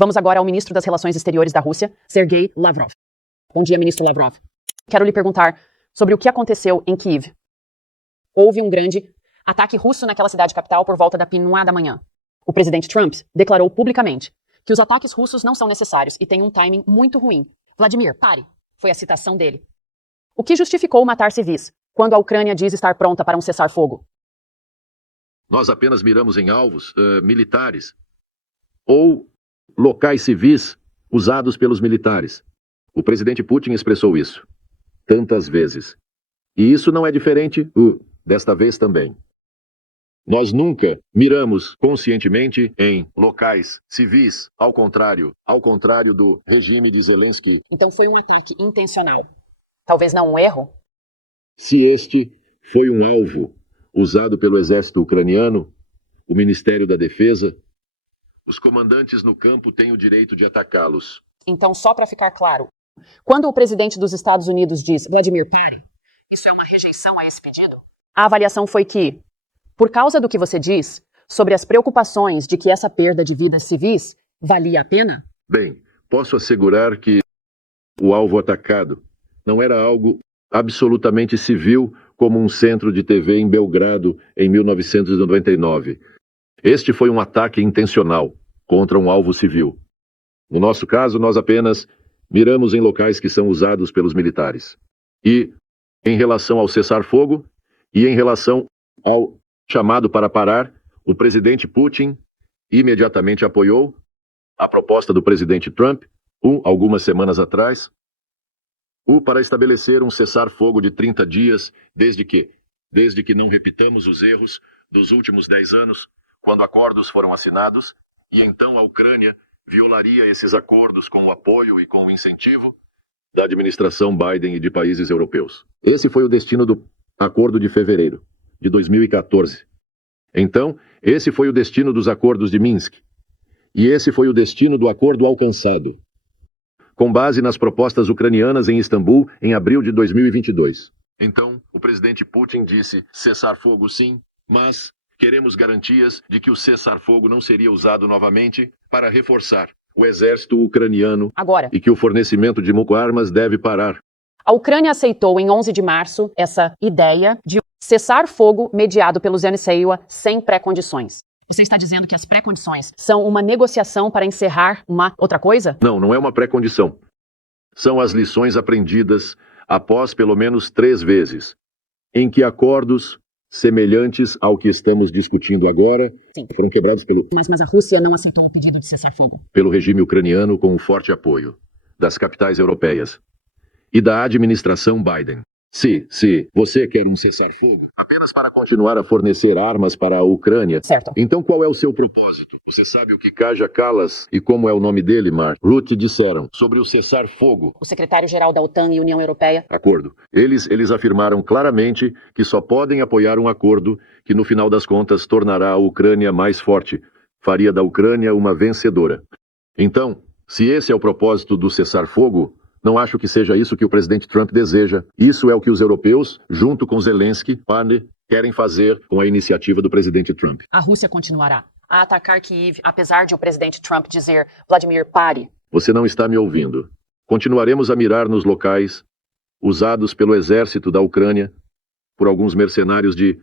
Vamos agora ao ministro das Relações Exteriores da Rússia, Sergei Lavrov. Bom dia, ministro Lavrov. Quero lhe perguntar sobre o que aconteceu em Kiev. Houve um grande ataque russo naquela cidade capital por volta da 1h da manhã. O presidente Trump declarou publicamente que os ataques russos não são necessários e têm um timing muito ruim. Vladimir, pare! Foi a citação dele. O que justificou matar civis, quando a Ucrânia diz estar pronta para um cessar-fogo? Nós apenas miramos em alvos militares ou locais civis usados pelos militares. O presidente Putin expressou isso tantas vezes. E isso não é diferente desta vez também. Nós nunca miramos conscientemente em locais civis, ao contrário do regime de Zelensky. Então foi um ataque intencional. Talvez não um erro? Se este foi um alvo usado pelo exército ucraniano, o Ministério da Defesa, os comandantes no campo têm o direito de atacá-los. Então, só para ficar claro, quando o presidente dos Estados Unidos diz, Vladimir, pare, isso é uma rejeição a esse pedido? A avaliação foi que, por causa do que você diz sobre as preocupações de que essa perda de vidas civis valia a pena? Bem, posso assegurar que o alvo atacado não era algo absolutamente civil como um centro de TV em Belgrado em 1999. Este foi um ataque intencional contra um alvo civil. No nosso caso, nós apenas miramos em locais que são usados pelos militares. E, em relação ao cessar-fogo e em relação ao chamado para parar, o presidente Putin imediatamente apoiou a proposta do presidente Trump, algumas semanas atrás, para estabelecer um cessar-fogo de 30 dias, desde que não repitamos os erros dos últimos 10 anos, quando acordos foram assinados, e então a Ucrânia violaria esses acordos com o apoio e com o incentivo da administração Biden e de países europeus. Esse foi o destino do acordo de fevereiro de 2014. Então, esse foi o destino dos acordos de Minsk. E esse foi o destino do acordo alcançado, com base nas propostas ucranianas em Istambul em abril de 2022. Então, o presidente Putin disse cessar-fogo sim, mas queremos garantias de que o cessar-fogo não seria usado novamente para reforçar o exército ucraniano Agora, e que o fornecimento de armas deve parar. A Ucrânia aceitou em 11 de março essa ideia de cessar-fogo mediado pelo Zelensky sem pré-condições. Você está dizendo que as pré-condições são uma negociação para encerrar uma outra coisa? Não, não é uma pré-condição. São as lições aprendidas após pelo menos 3 vezes, em que acordos semelhantes ao que estamos discutindo agora foram quebrados Mas a Rússia não aceitou o pedido de cessar-fogo. Pelo regime ucraniano com um forte apoio das capitais europeias e da administração Biden. Se você quer um cessar-fogo apenas para continuar a fornecer armas para a Ucrânia, Certo. Então qual é o seu propósito? Você sabe o que Kaja Kallas e como é o nome dele, Mark Rutte, disseram sobre o cessar-fogo? O secretário-geral da OTAN e União Europeia. Acordo. Eles afirmaram claramente que só podem apoiar um acordo que no final das contas tornará a Ucrânia mais forte, faria da Ucrânia uma vencedora. Então, se esse é o propósito do cessar-fogo, não acho que seja isso que o presidente Trump deseja. Isso é o que os europeus, junto com Zelensky, querem fazer com a iniciativa do presidente Trump. A Rússia continuará a atacar Kiev, apesar de o presidente Trump dizer, Vladimir, pare. Você não está me ouvindo. Continuaremos a mirar nos locais usados pelo exército da Ucrânia por alguns mercenários de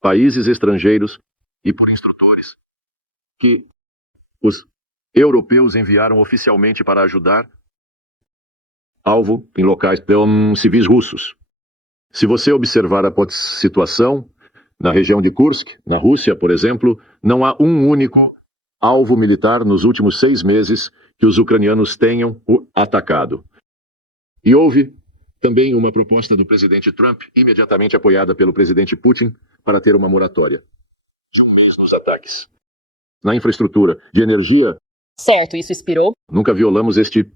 países estrangeiros e por instrutores que os europeus enviaram oficialmente para ajudar alvo em locais civis russos. Se você observar a situação na região de Kursk, na Rússia, por exemplo, não há um único alvo militar nos últimos 6 meses que os ucranianos tenham atacado. E houve também uma proposta do presidente Trump, imediatamente apoiada pelo presidente Putin, para ter uma moratória de 1 mês nos ataques. Na infraestrutura de energia... Certo, isso expirou. Nunca violamos este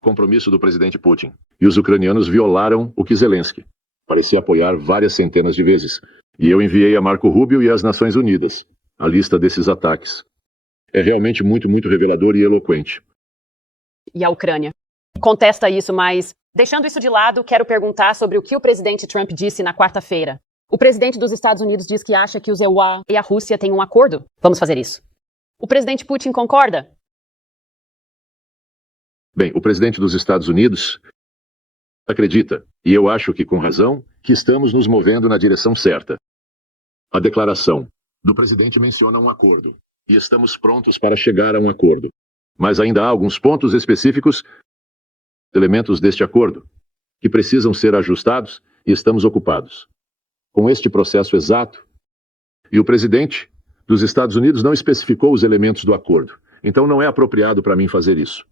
compromisso do presidente Putin. E os ucranianos violaram o que Zelensky parecia apoiar várias centenas de vezes. E eu enviei a Marco Rubio e às Nações Unidas a lista desses ataques. É realmente muito, muito revelador e eloquente. E a Ucrânia contesta isso, mas, deixando isso de lado, quero perguntar sobre o que o presidente Trump disse na quarta-feira. O presidente dos Estados Unidos diz que acha que os EUA e a Rússia têm um acordo. Vamos fazer isso. O presidente Putin concorda? Bem, o presidente dos Estados Unidos acredita, e eu acho que com razão, que estamos nos movendo na direção certa. A declaração do presidente menciona um acordo, e estamos prontos para chegar a um acordo. Mas ainda há alguns pontos específicos, elementos deste acordo, que precisam ser ajustados e estamos ocupados com este processo exato. E o presidente dos Estados Unidos não especificou os elementos do acordo, então não é apropriado para mim fazer isso.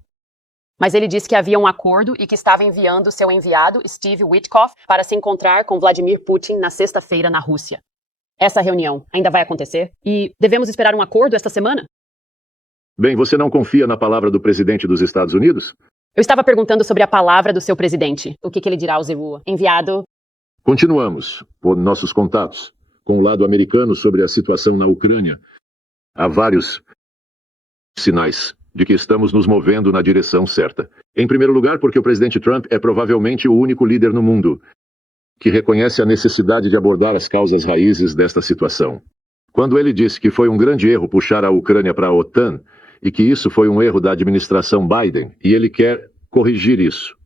Mas ele disse que havia um acordo e que estava enviando seu enviado, Steve Witkoff, para se encontrar com Vladimir Putin na sexta-feira na Rússia. Essa reunião ainda vai acontecer? E devemos esperar um acordo esta semana? Bem, você não confia na palavra do presidente dos Estados Unidos? Eu estava perguntando sobre a palavra do seu presidente. O que ele dirá ao seu enviado? Continuamos por nossos contatos com o lado americano sobre a situação na Ucrânia. Há vários sinais de que estamos nos movendo na direção certa. Em primeiro lugar, porque o presidente Trump é provavelmente o único líder no mundo que reconhece a necessidade de abordar as causas raízes desta situação. Quando ele disse que foi um grande erro puxar a Ucrânia para a OTAN e que isso foi um erro da administração Biden, e ele quer corrigir isso.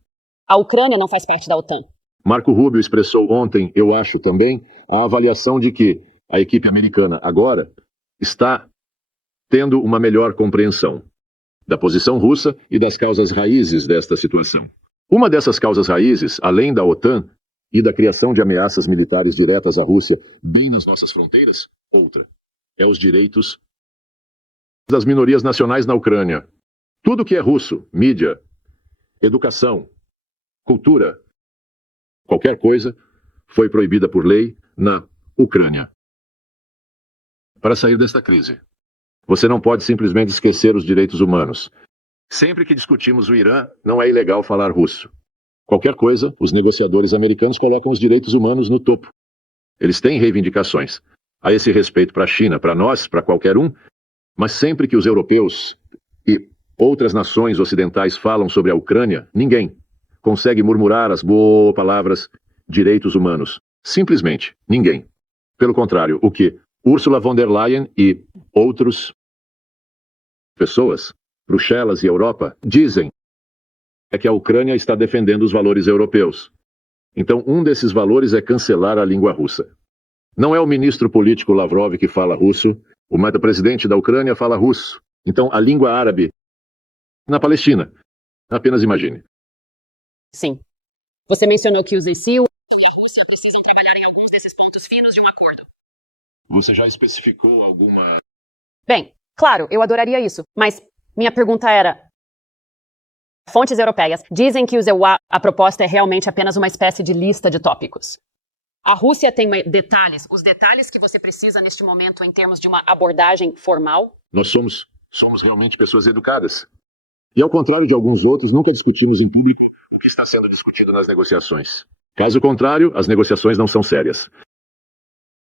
A Ucrânia não faz parte da OTAN. Marco Rubio expressou ontem, eu acho também, a avaliação de que a equipe americana agora está tendo uma melhor compreensão da posição russa e das causas raízes desta situação. Uma dessas causas raízes, além da OTAN e da criação de ameaças militares diretas à Rússia bem nas nossas fronteiras, outra é os direitos das minorias nacionais na Ucrânia. Tudo que é russo, mídia, educação, cultura, qualquer coisa, foi proibida por lei na Ucrânia. Para sair desta crise, você não pode simplesmente esquecer os direitos humanos. Sempre que discutimos o Irã, não é ilegal falar russo. Qualquer coisa, os negociadores americanos colocam os direitos humanos no topo. Eles têm reivindicações a esse respeito para a China, para nós, para qualquer um, mas sempre que os europeus e outras nações ocidentais falam sobre a Ucrânia, ninguém consegue murmurar as boas palavras direitos humanos. Simplesmente ninguém. Pelo contrário, o que Ursula von der Leyen e outras pessoas, Bruxelas e Europa, dizem é que a Ucrânia está defendendo os valores europeus. Então, um desses valores é cancelar a língua russa. Não é o ministro político Lavrov que fala russo, o presidente da Ucrânia fala russo. Então, a língua árabe na Palestina. Apenas imagine. Sim. Você mencionou que os ECIL e a Rússia precisam trabalhar em alguns desses pontos finos de um acordo. Você já especificou alguma... Bem, claro, eu adoraria isso. Mas minha pergunta era... Fontes europeias dizem que a proposta é realmente apenas uma espécie de lista de tópicos. A Rússia tem detalhes, os detalhes que você precisa neste momento em termos de uma abordagem formal? Nós somos realmente pessoas educadas. E ao contrário de alguns outros, nunca discutimos em público o que está sendo discutido nas negociações. Caso contrário, as negociações não são sérias.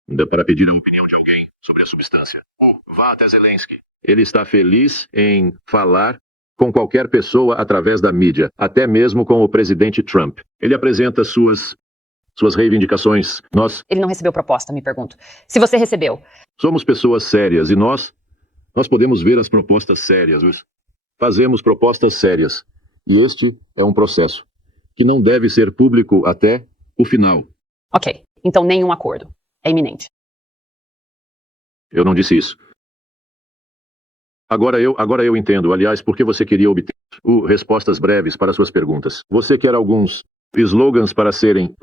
Dá para pedir a opinião de alguém sobre a substância. Vá até Zelensky. Ele está feliz em falar com qualquer pessoa através da mídia, até mesmo com o presidente Trump. Ele apresenta suas reivindicações. Ele não recebeu proposta, me pergunto. Se você recebeu. Somos pessoas sérias e nós podemos ver as propostas sérias. Fazemos propostas sérias. E este é um processo que não deve ser público até o final. Ok, então nenhum acordo. É iminente. Eu não disse isso. Agora eu entendo, aliás, por que você queria obter respostas breves para suas perguntas. Você quer alguns slogans para serem...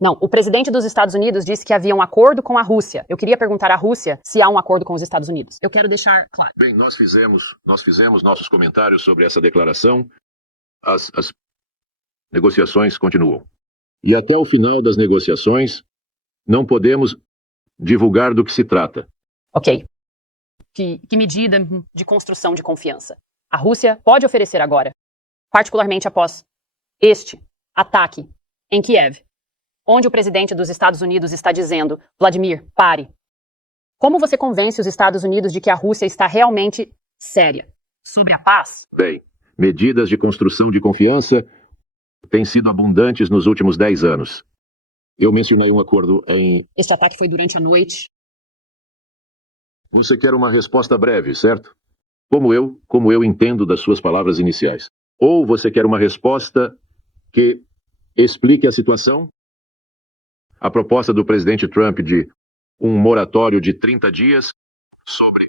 Não, o presidente dos Estados Unidos disse que havia um acordo com a Rússia. Eu queria perguntar à Rússia se há um acordo com os Estados Unidos. Eu quero deixar claro. Bem, nós fizemos nossos comentários sobre essa declaração. As negociações continuam. E até o final das negociações, não podemos divulgar do que se trata. Ok. Que medida de construção de confiança a Rússia pode oferecer agora, particularmente após este ataque em Kiev, onde o presidente dos Estados Unidos está dizendo, Vladimir, pare. Como você convence os Estados Unidos de que a Rússia está realmente séria sobre a paz? Bem, medidas de construção de confiança têm sido abundantes nos últimos 10 anos. Eu mencionei um acordo em... Este ataque foi durante a noite. Você quer uma resposta breve, certo? Como eu entendo das suas palavras iniciais. Ou você quer uma resposta que explique a situação? A proposta do presidente Trump de um moratório de 30 dias sobre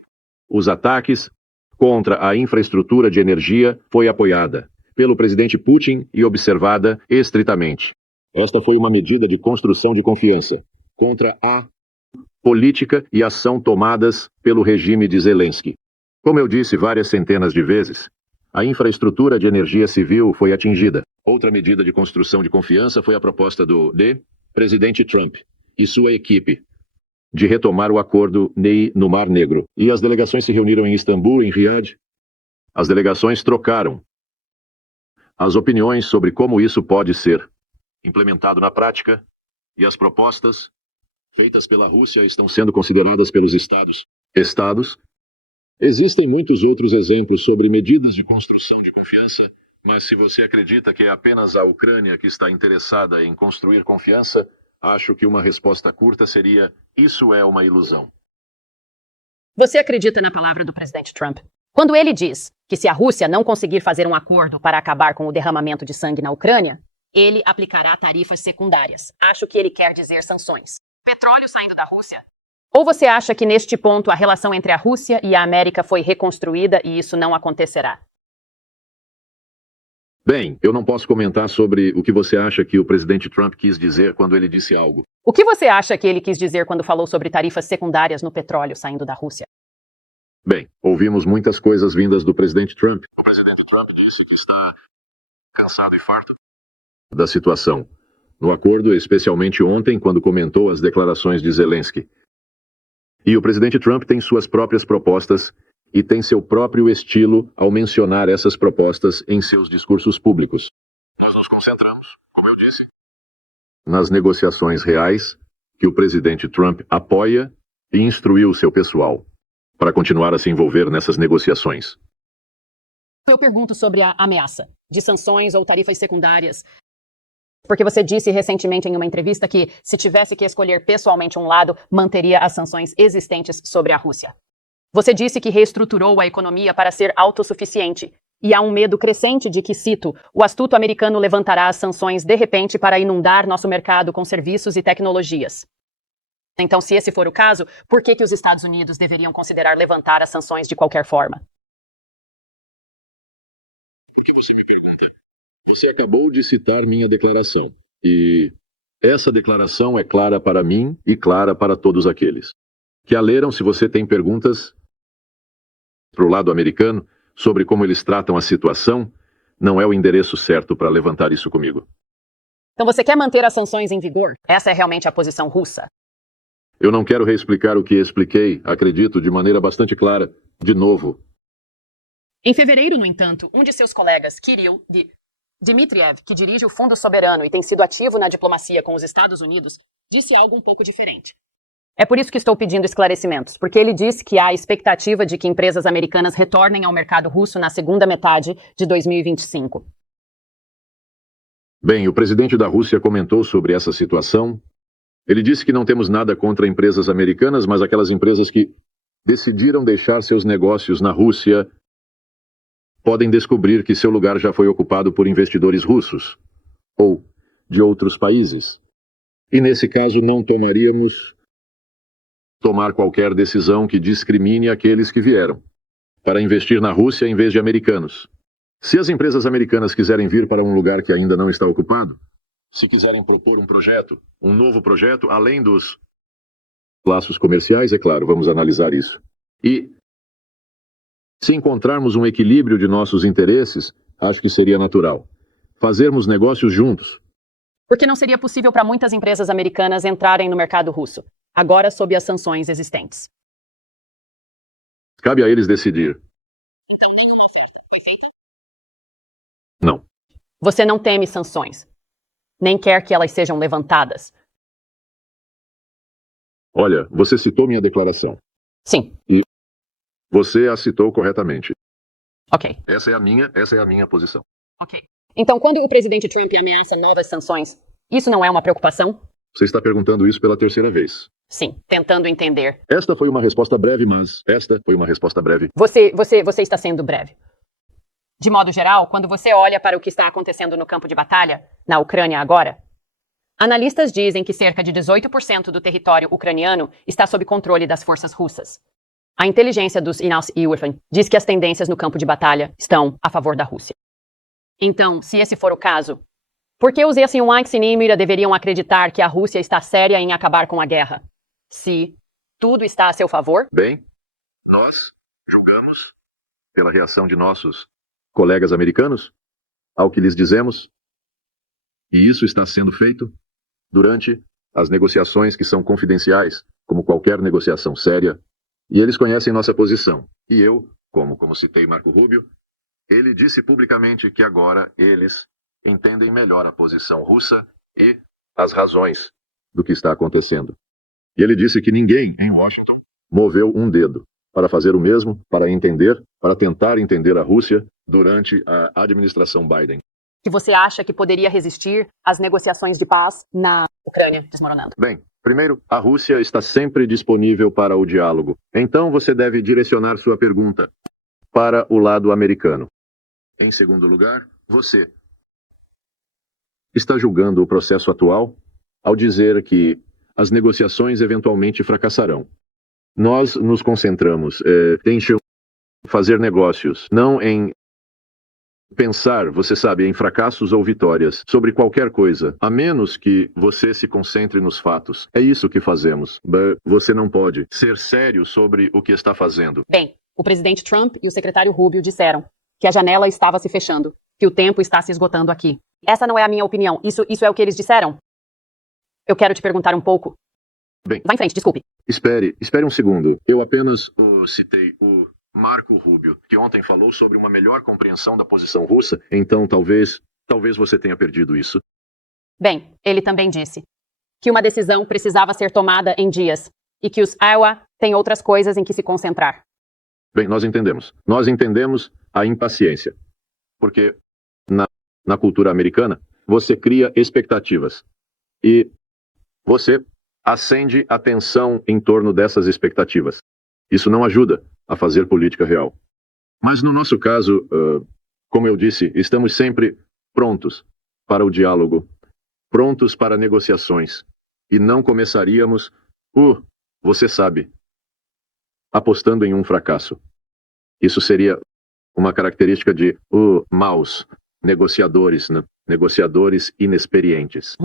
os ataques contra a infraestrutura de energia foi apoiada pelo presidente Putin e observada estritamente. Esta foi uma medida de construção de confiança contra a política e ação tomadas pelo regime de Zelensky. Como eu disse várias centenas de vezes, a infraestrutura de energia civil foi atingida. Outra medida de construção de confiança foi a proposta do presidente Trump e sua equipe de retomar o acordo no Mar Negro. E as delegações se reuniram em Istambul, em Riad. As delegações trocaram as opiniões sobre como isso pode ser implementado na prática, e as propostas feitas pela Rússia estão sendo consideradas pelos Estados. Existem muitos outros exemplos sobre medidas de construção de confiança, mas se você acredita que é apenas a Ucrânia que está interessada em construir confiança, acho que uma resposta curta seria: isso é uma ilusão. Você acredita na palavra do presidente Trump? Quando ele diz que se a Rússia não conseguir fazer um acordo para acabar com o derramamento de sangue na Ucrânia, ele aplicará tarifas secundárias. Acho que ele quer dizer sanções. Petróleo saindo da Rússia? Ou você acha que neste ponto a relação entre a Rússia e a América foi reconstruída e isso não acontecerá? Bem, eu não posso comentar sobre o que você acha que o presidente Trump quis dizer quando ele disse algo. O que você acha que ele quis dizer quando falou sobre tarifas secundárias no petróleo saindo da Rússia? Bem, ouvimos muitas coisas vindas do presidente Trump. O presidente Trump disse que está cansado e farto da situação no acordo, especialmente ontem, quando comentou as declarações de Zelensky. E o presidente Trump tem suas próprias propostas e tem seu próprio estilo ao mencionar essas propostas em seus discursos públicos. Nós nos concentramos, como eu disse, nas negociações reais que o presidente Trump apoia e instruiu seu pessoal para continuar a se envolver nessas negociações. Eu pergunto sobre a ameaça de sanções ou tarifas secundárias, porque você disse recentemente em uma entrevista que, se tivesse que escolher pessoalmente um lado, manteria as sanções existentes sobre a Rússia. Você disse que reestruturou a economia para ser autossuficiente, e há um medo crescente de que, cito, o astuto americano levantará as sanções de repente para inundar nosso mercado com serviços e tecnologias. Então, se esse for o caso, por que os Estados Unidos deveriam considerar levantar as sanções de qualquer forma? Por que você me pergunta? Você acabou de citar minha declaração, e essa declaração é clara para mim e clara para todos aqueles que a leram. Se você tem perguntas para o lado americano sobre como eles tratam a situação, não é o endereço certo para levantar isso comigo. Então você quer manter as sanções em vigor? Essa é realmente a posição russa? Eu não quero reexplicar o que expliquei, acredito, de maneira bastante clara, de novo. Em fevereiro, no entanto, um de seus colegas, Kirill Dmitriev, que dirige o Fundo Soberano e tem sido ativo na diplomacia com os Estados Unidos, disse algo um pouco diferente. É por isso que estou pedindo esclarecimentos, porque ele disse que há a expectativa de que empresas americanas retornem ao mercado russo na segunda metade de 2025. Bem, o presidente da Rússia comentou sobre essa situação. Ele disse que não temos nada contra empresas americanas, mas aquelas empresas que decidiram deixar seus negócios na Rússia podem descobrir que seu lugar já foi ocupado por investidores russos ou de outros países. E nesse caso não tomaríamos qualquer decisão que discrimine aqueles que vieram para investir na Rússia em vez de americanos. Se as empresas americanas quiserem vir para um lugar que ainda não está ocupado, se quiserem propor um novo projeto, além dos laços comerciais, é claro, vamos analisar isso. E se encontrarmos um equilíbrio de nossos interesses, acho que seria natural fazermos negócios juntos. Porque não seria possível para muitas empresas americanas entrarem no mercado russo, agora sob as sanções existentes. Cabe a eles decidir. Não. Você não teme sanções, nem quer que elas sejam levantadas. Olha, você citou minha declaração. Sim. E você a citou corretamente. Ok. Essa é a minha posição. Ok. Então, quando o presidente Trump ameaça novas sanções, isso não é uma preocupação? Você está perguntando isso pela terceira vez. Sim, tentando entender. Esta foi uma resposta breve, mas esta foi uma resposta breve. Você está sendo breve. De modo geral, quando você olha para o que está acontecendo no campo de batalha, na Ucrânia agora, analistas dizem que cerca de 18% do território ucraniano está sob controle das forças russas. A inteligência dos Inaus e Urfan diz que as tendências no campo de batalha estão a favor da Rússia. Então, se esse for o caso, por que os Yasinwaks e Nimira deveriam acreditar que a Rússia está séria em acabar com a guerra? Se tudo está a seu favor? Bem, nós julgamos, pela reação de nossos colegas americanos, ao que lhes dizemos, e isso está sendo feito durante as negociações que são confidenciais, como qualquer negociação séria, e eles conhecem nossa posição. E eu, como citei Marco Rubio, ele disse publicamente que agora eles entendem melhor a posição russa e as razões do que está acontecendo. E ele disse que ninguém em Washington moveu um dedo para fazer o mesmo, para tentar entender a Rússia durante a administração Biden. Que você acha que poderia resistir às negociações de paz na Ucrânia desmoronando? Bem, primeiro, a Rússia está sempre disponível para o diálogo. Então você deve direcionar sua pergunta para o lado americano. Em segundo lugar, você está julgando o processo atual ao dizer que as negociações eventualmente fracassarão. Nós nos concentramos em fazer negócios, não em pensar, você sabe, em fracassos ou vitórias sobre qualquer coisa, a menos que você se concentre nos fatos. É isso que fazemos. Você não pode ser sério sobre o que está fazendo. Bem, o presidente Trump e o secretário Rubio disseram que a janela estava se fechando, que o tempo está se esgotando aqui. Essa não é a minha opinião. Isso é o que eles disseram? Eu quero te perguntar um pouco. Bem, vá em frente, desculpe. Espere um segundo. Eu apenas citei o Marco Rubio, que ontem falou sobre uma melhor compreensão da posição russa, então talvez você tenha perdido isso. Bem, ele também disse que uma decisão precisava ser tomada em dias e que os Iowa têm outras coisas em que se concentrar. Bem, nós entendemos. Nós entendemos a impaciência. Porque na cultura americana, você cria expectativas. E você acende a tensão em torno dessas expectativas. Isso não ajuda a fazer política real. Mas no nosso caso, como eu disse, estamos sempre prontos para o diálogo, prontos para negociações. E não começaríamos, você sabe, apostando em um fracasso. Isso seria uma característica de maus negociadores, né? Negociadores inexperientes.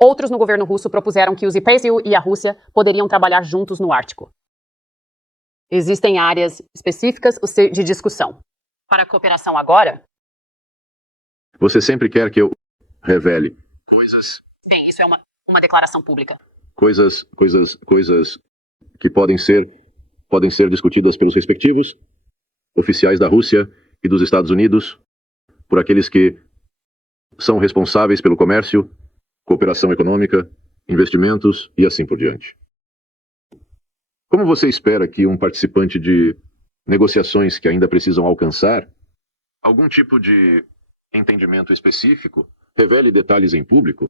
Outros no governo russo propuseram que os IPSU e a Rússia poderiam trabalhar juntos no Ártico. Existem áreas específicas de discussão. Para a cooperação agora? Você sempre quer que eu revele coisas... Bem, isso é uma declaração pública. Coisas que podem ser discutidas pelos respectivos oficiais da Rússia e dos Estados Unidos, por aqueles que são responsáveis pelo comércio, cooperação econômica, investimentos e assim por diante. Como você espera que um participante de negociações que ainda precisam alcançar algum tipo de entendimento específico revele detalhes em público?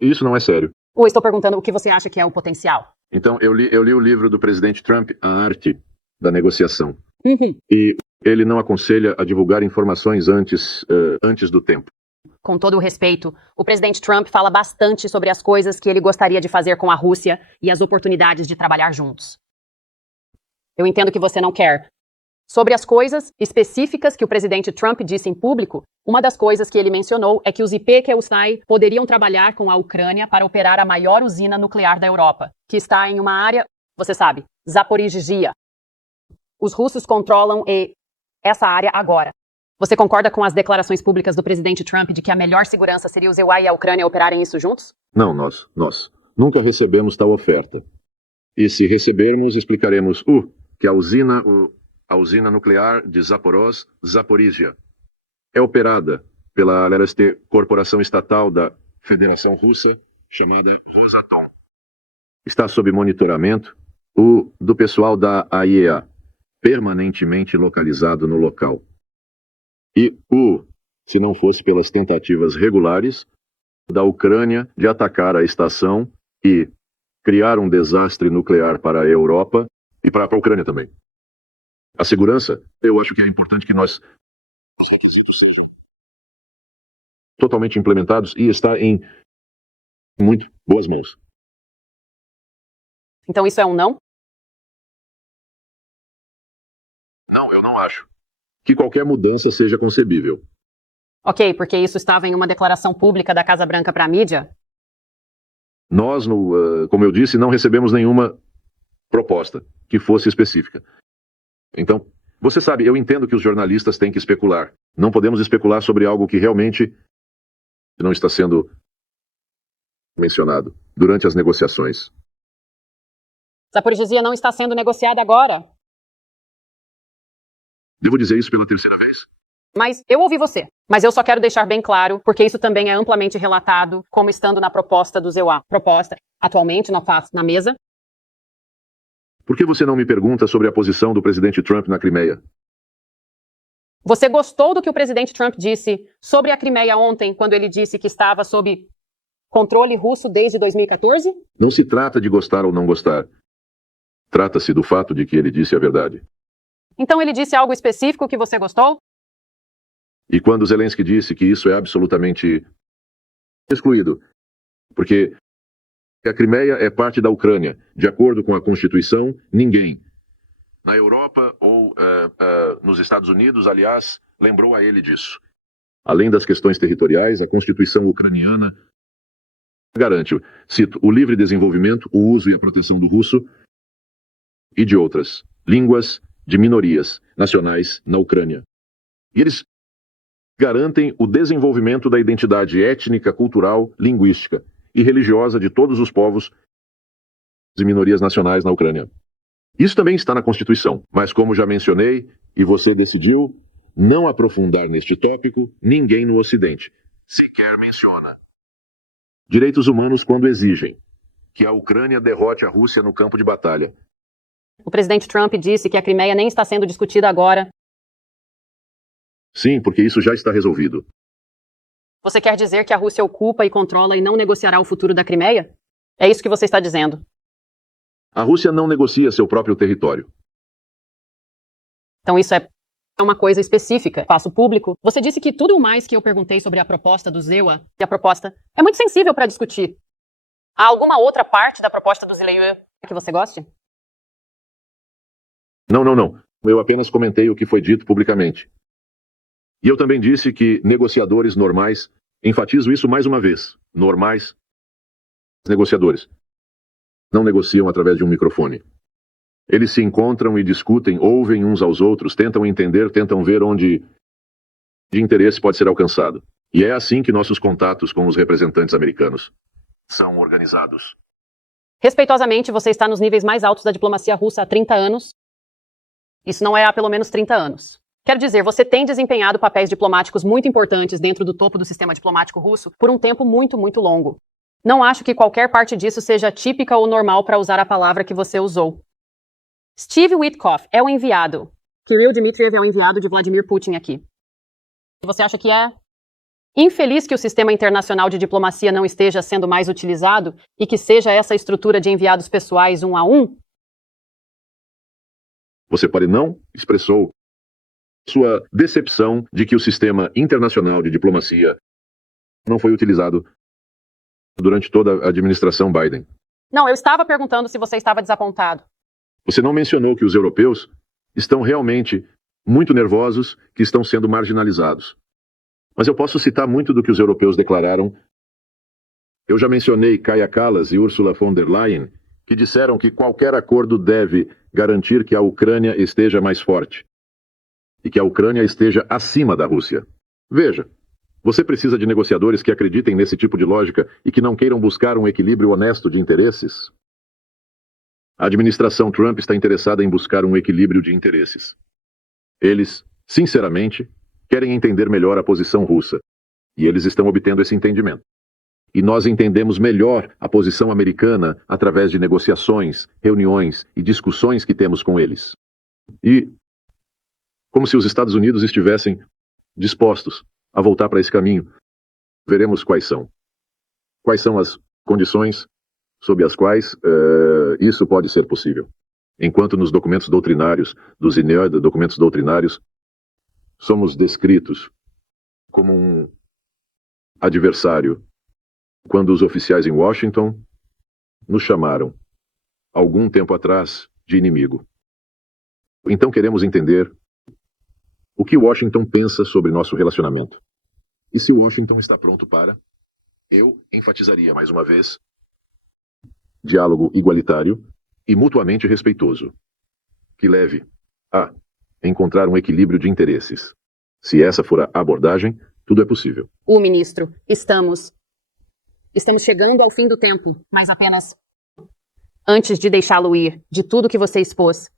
Isso não é sério. Eu estou perguntando o que você acha que é o potencial. Então, eu li o livro do presidente Trump, A Arte da Negociação. E ele não aconselha a divulgar informações antes do tempo. Com todo o respeito, o presidente Trump fala bastante sobre as coisas que ele gostaria de fazer com a Rússia e as oportunidades de trabalhar juntos. Eu entendo que você não quer. Sobre as coisas específicas que o presidente Trump disse em público, uma das coisas que ele mencionou é que os IPKUSNAI poderiam trabalhar com a Ucrânia para operar a maior usina nuclear da Europa, que está em uma área, você sabe, Zaporizhzhia. Os russos controlam essa área agora. Você concorda com as declarações públicas do presidente Trump de que a melhor segurança seria os EUA e a Ucrânia operarem isso juntos? Não, nós nunca recebemos tal oferta. E se recebermos, explicaremos que a usina nuclear de Zaporizhzhia é operada pela LST, corporação estatal da Federação Russa, chamada Rosatom. Está sob monitoramento do pessoal da AIEA, permanentemente localizado no local. E se não fosse pelas tentativas regulares da Ucrânia de atacar a estação e criar um desastre nuclear para a Europa e para a Ucrânia também. A segurança, eu acho que é importante que os requisitos sejam totalmente implementados e está em muito boas mãos. Então isso é um não? Não, eu não acho que qualquer mudança seja concebível. Ok, porque isso estava em uma declaração pública da Casa Branca para a mídia? Nós, como eu disse, não recebemos nenhuma proposta que fosse específica. Então, você sabe, eu entendo que os jornalistas têm que especular. Não podemos especular sobre algo que realmente não está sendo mencionado durante as negociações. Zaporizhzhia não está sendo negociada agora. Devo dizer isso pela terceira vez. Mas eu ouvi você. Mas eu só quero deixar bem claro, porque isso também é amplamente relatado como estando na proposta do ZEUA. Proposta atualmente na mesa. Por que você não me pergunta sobre a posição do presidente Trump na Crimeia? Você gostou do que o presidente Trump disse sobre a Crimeia ontem, quando ele disse que estava sob controle russo desde 2014? Não se trata de gostar ou não gostar. Trata-se do fato de que ele disse a verdade. Então ele disse algo específico que você gostou? E quando Zelensky disse que isso é absolutamente excluído, porque a Crimeia é parte da Ucrânia, de acordo com a Constituição, ninguém, na Europa ou nos Estados Unidos, aliás, lembrou a ele disso. Além das questões territoriais, a Constituição ucraniana garante, cito, o livre desenvolvimento, o uso e a proteção do russo e de outras línguas de minorias nacionais na Ucrânia. E eles garantem o desenvolvimento da identidade étnica, cultural, linguística e religiosa de todos os povos e minorias nacionais na Ucrânia. Isso também está na Constituição, mas como já mencionei, e você decidiu não aprofundar neste tópico, ninguém no Ocidente sequer menciona direitos humanos quando exigem que a Ucrânia derrote a Rússia no campo de batalha. O presidente Trump disse que a Crimeia nem está sendo discutida agora. Sim, porque isso já está resolvido. Você quer dizer que a Rússia ocupa e controla e não negociará o futuro da Crimeia? É isso que você está dizendo. A Rússia não negocia seu próprio território. Então isso é uma coisa específica. Faço público. Você disse que tudo mais que eu perguntei sobre a proposta do ZEUA, e a proposta é muito sensível para discutir. Há alguma outra parte da proposta do ZEUA que você goste? Não. Eu apenas comentei o que foi dito publicamente. E eu também disse que negociadores normais, enfatizo isso mais uma vez, normais negociadores, não negociam através de um microfone. Eles se encontram e discutem, ouvem uns aos outros, tentam entender, tentam ver onde de interesse pode ser alcançado. E é assim que nossos contatos com os representantes americanos são organizados. Respeitosamente, você está nos níveis mais altos da diplomacia russa há 30 anos. Isso não é há pelo menos 30 anos. Quero dizer, você tem desempenhado papéis diplomáticos muito importantes dentro do topo do sistema diplomático russo por um tempo muito, muito longo. Não acho que qualquer parte disso seja típica ou normal para usar a palavra que você usou. Steve Witkoff é o enviado. Kirill Dmitriev é o enviado de Vladimir Putin aqui. Você acha que é infeliz que o sistema internacional de diplomacia não esteja sendo mais utilizado e que seja essa estrutura de enviados pessoais 1 a 1? Você pode não expressou sua decepção de que o sistema internacional de diplomacia não foi utilizado durante toda a administração Biden. Não, eu estava perguntando se você estava desapontado. Você não mencionou que os europeus estão realmente muito nervosos, que estão sendo marginalizados. Mas eu posso citar muito do que os europeus declararam. Eu já mencionei Kaja Kallas e Ursula von der Leyen, que disseram que qualquer acordo deve garantir que a Ucrânia esteja mais forte e que a Ucrânia esteja acima da Rússia. Veja, você precisa de negociadores que acreditem nesse tipo de lógica e que não queiram buscar um equilíbrio honesto de interesses. A administração Trump está interessada em buscar um equilíbrio de interesses. Eles, sinceramente, querem entender melhor a posição russa, e eles estão obtendo esse entendimento. E nós entendemos melhor a posição americana através de negociações, reuniões e discussões que temos com eles. E como se os Estados Unidos estivessem dispostos a voltar para esse caminho. Veremos quais são. Quais são as condições sob as quais isso pode ser possível. Enquanto nos documentos doutrinários, dos INEOD, documentos doutrinários, somos descritos como um adversário, quando os oficiais em Washington nos chamaram, algum tempo atrás, de inimigo. Então queremos entender o que Washington pensa sobre nosso relacionamento. E se Washington está pronto para, eu enfatizaria mais uma vez, diálogo igualitário e mutuamente respeitoso, que leve a encontrar um equilíbrio de interesses. Se essa for a abordagem, tudo é possível. O ministro, estamos chegando ao fim do tempo, mas apenas antes de deixá-lo ir, de tudo que você expôs,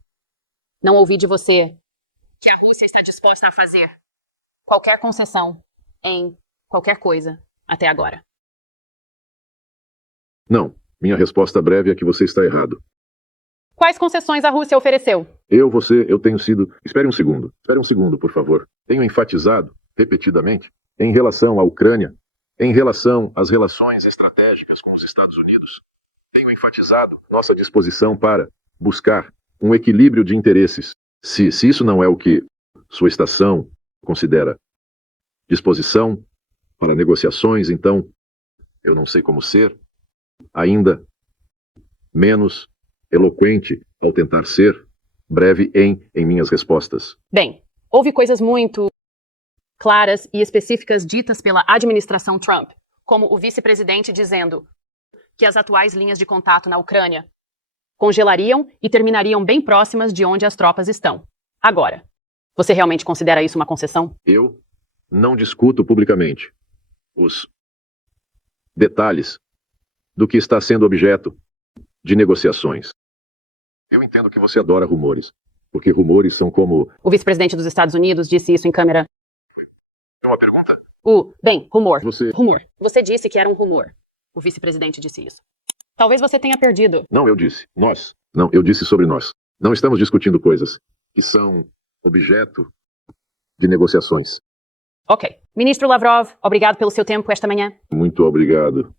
não ouvi de você que a Rússia está disposta a fazer qualquer concessão em qualquer coisa até agora. Não, minha resposta breve é que você está errado. Quais concessões a Rússia ofereceu? Eu tenho sido... Espere um segundo, por favor. Tenho enfatizado, repetidamente, em relação à Ucrânia, em relação às relações estratégicas com os Estados Unidos, tenho enfatizado nossa disposição para buscar um equilíbrio de interesses. Se isso não é o que sua estação considera disposição para negociações, então eu não sei como ser ainda menos eloquente ao tentar ser breve em minhas respostas. Bem, houve coisas muito claras e específicas ditas pela administração Trump, como o vice-presidente dizendo que as atuais linhas de contato na Ucrânia congelariam e terminariam bem próximas de onde as tropas estão. Agora, você realmente considera isso uma concessão? Eu não discuto publicamente os detalhes do que está sendo objeto de negociações. Eu entendo que você adora rumores, porque rumores são como... O vice-presidente dos Estados Unidos disse isso em câmera. É uma pergunta? Rumor. Você... Rumor. Você disse que era um rumor. O vice-presidente disse isso. Talvez você tenha perdido. Não, eu disse. Nós. Não, eu disse sobre nós. Não estamos discutindo coisas que são objeto de negociações. Ok. Ministro Lavrov, obrigado pelo seu tempo esta manhã. Muito obrigado.